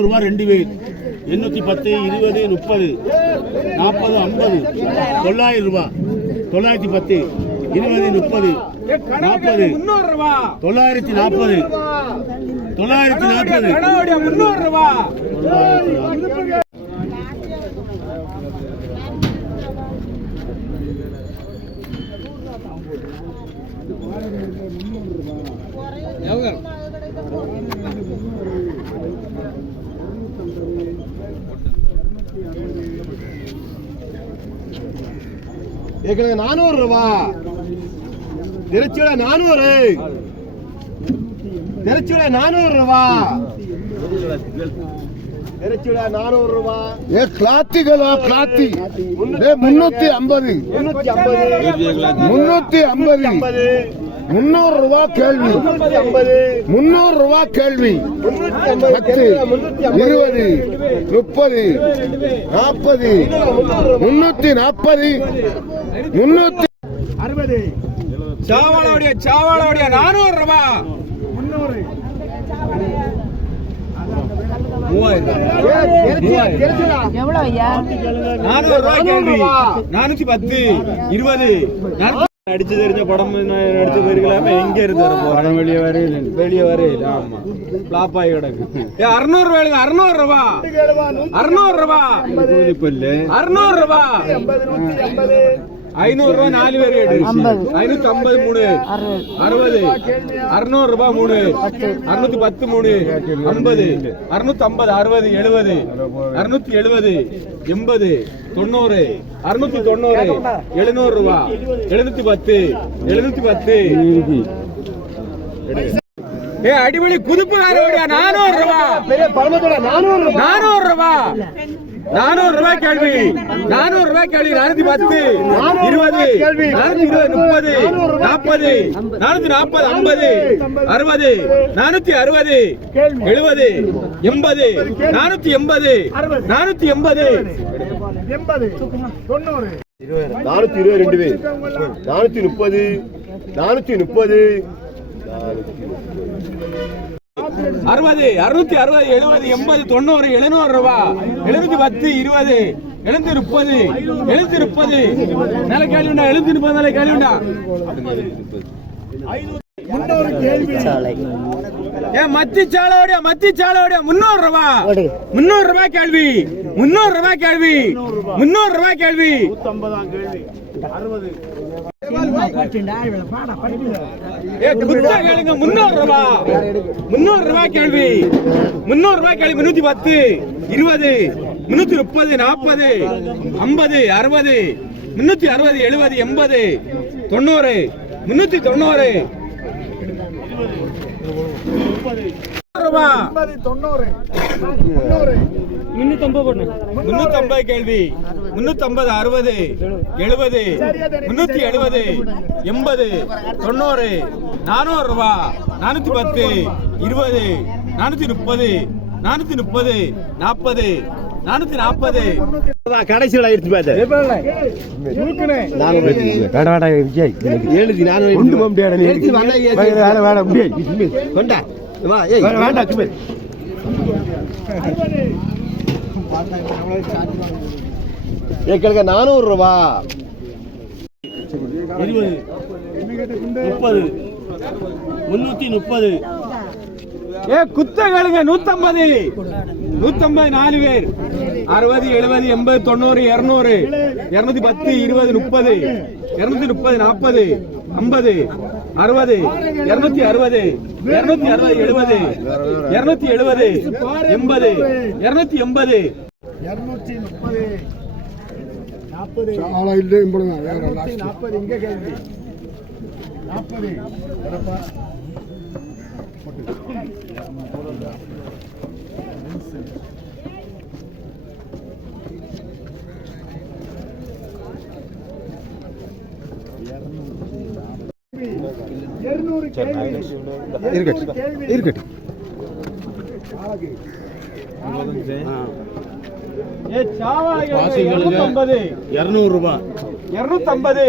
ரூபா ரெண்டு பேர் எண்ணூத்தி பத்து இருபது முப்பது நாற்பது ஐம்பது தொள்ளாயிரம் ரூபாய் தொள்ளாயிரத்தி பத்து இருபது முப்பது நாற்பது தொள்ளாயிரத்தி நாற்பது தொள்ளாயிரத்தி நாற்பது. முன்னூறு ரூபா எங்களுக்கு நானூறு ரூபா. திருச்சியில நானூறு. திருச்சியில நானூறு ரூபா. முன்னூத்தி ஐம்பது. முன்னூத்தி ஐம்பது. முன்னூறு ரூபா கேள்வி. முன்னூறு ரூபா கேள்வி. பத்து இருபது முப்பது நாற்பது முன்னூத்தி நாற்பது. முன்னூத்தி சாவாளோடைய சாவாளோடைய நானூறு ரூபா. எவ்வளவு ஐயா? நானூறு ரூபாய் கேள்வி. நானூத்தி பத்து இருபது. அடிச்சு தெரிஞ்ச படம் நடிச்ச பேருக்கெல்லாம் எங்க இருந்து வர படம் வெளியே வரையில வெளியே வரையில ஆமா. பிளாப் ஆகி கிடக்கு. ஏ அறுநூறு ரூபாய் அறுநூறு ரூபா. அறுநூறு ரூபா அறுநூறு ரூபா. ஐநூறு ரூபாய் நாலு பேர் ஐநூத்தி ஐம்பது. மூணு. அறுபது. அறுநூறு ரூபாய் மூணு. அறுநூத்தி பத்து மூணு. ஐம்பது. அறுநூத்தி ஐம்பது அறுபது எழுபது. அறுநூத்தி எழுபது எண்பது தொண்ணூறு. அறுநூத்தி தொண்ணூறு எழுநூறு ரூபா எழுநூத்தி பத்து எழுநூத்தி பத்து ஏ அடிமொழி குதுப்புகாரோட நானூறு ரூபா பெரிய பழமத்தோட நானூறு ரூபா நானூறு ரூபா நானூறு ரூபாய் கேள்வி. நானூறு ரூபாய் கேள்வி நானூத்தி பத்து இருபது நானூத்தி இருபது முப்பது நாற்பது நானூத்தி நாற்பது ஐம்பது அறுபது நானூத்தி அறுபது எழுபது எண்பது நானூத்தி எண்பது நானூத்தி எண்பது. நானூத்தி இருபது ரெண்டு பேர். நானூத்தி முப்பது நானூத்தி முப்பது. அறுபது அறுநூத்தி அறுபது எழுபது எண்பது தொண்ணூறு எழுநூறு ரூபா. எழுநூத்தி பத்து இருபது எழுநூத்தி முப்பது எழுநூத்தி முப்பது. நில கேள்வி உண்டா? எழுநூத்தி முப்பது நில கேள்வி உண்டா? ஏன் மத்தி சாலையோட மத்தி சாலையோட முன்னூறு ரூபா முன்னூறு ரூபாய் கேள்வி. முன்னூறு ரூபாய் கேள்வி. முன்னூறு ரூபாய் கேள்வி. முன்னூறு ரூபா. முன்னூறு ரூபாய் கேள்வி. முன்னூறு ரூபாய் கேள்வி முன்னூத்தி பத்து இருபது முன்னூத்தி முப்பது நாற்பது ஐம்பது அறுபது முன்னூத்தி அறுபது எழுபது எண்பது தொண்ணூறு முன்னூத்தி தொண்ணூறு. ரூபா முன்னூத்தம்பது கேள்வி முன்னூத்தம்பது அறுபது எழுபது முன்னூத்தி எழுபது எண்பது தொண்ணூறு நானூறு ரூபா நானூத்தி பத்து இருபது நானூத்தி முப்பது நானூத்தி முப்பது நாற்பது நானூத்தி நாற்பது கடைசியில் எழுதி நான் கொண்டா வா ஏய். எங்களுக்கு நானூறு ரூபா. இருபது. முப்பது. முன்னூத்தி முப்பது. ஏ குத்தகளுங்க நூத்தம்பது. நூத்தம்பது நாலு பேர். அறுபது எழுபது எண்பது தொண்ணூறு இருநூறு. இருநூத்தி பத்து இருபது முப்பது. இருநூத்தி முப்பது நாற்பது ஐம்பது. அறுபது இருநூத்தி அறுபது இருநூத்தி அறுபது எழுபது இருநூத்தி எழுபது எண்பது இருநூத்தி எண்பது. இல்லை இம்படுங்க வேற last. இருக்கட்டும் இருக்கட்டும் ஏ இருநூத்தம்பது இருநூறு ரூபாய் இருநூத்தம்பது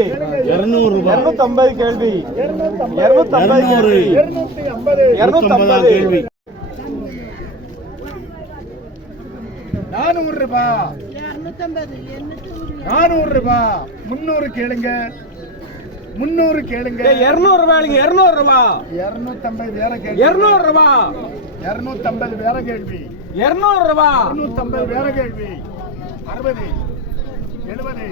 இருநூறு ரூபாய் இருநூத்தம்பது கேள்வி. இருநூத்தம்பது. கேள்வி இருநூத்தம்பது கேள்வி. இருநூத்தம்பது. நானூறு ரூபாய் நானூறு ரூபாய் முன்னூறு கேளுங்க. முன்னூறு கேளுங்க. இருநூறு ரூபாய்ங்க இருநூறு ரூபாய் இருநூத்தம்பது வேற கேள்வி. இருநூறு ரூபாய் இருநூத்தம்பது வேற கேள்வி. இருநூறு ரூபாய் இருநூத்தம்பது வேற கேள்வி. அறுபது எழுபது.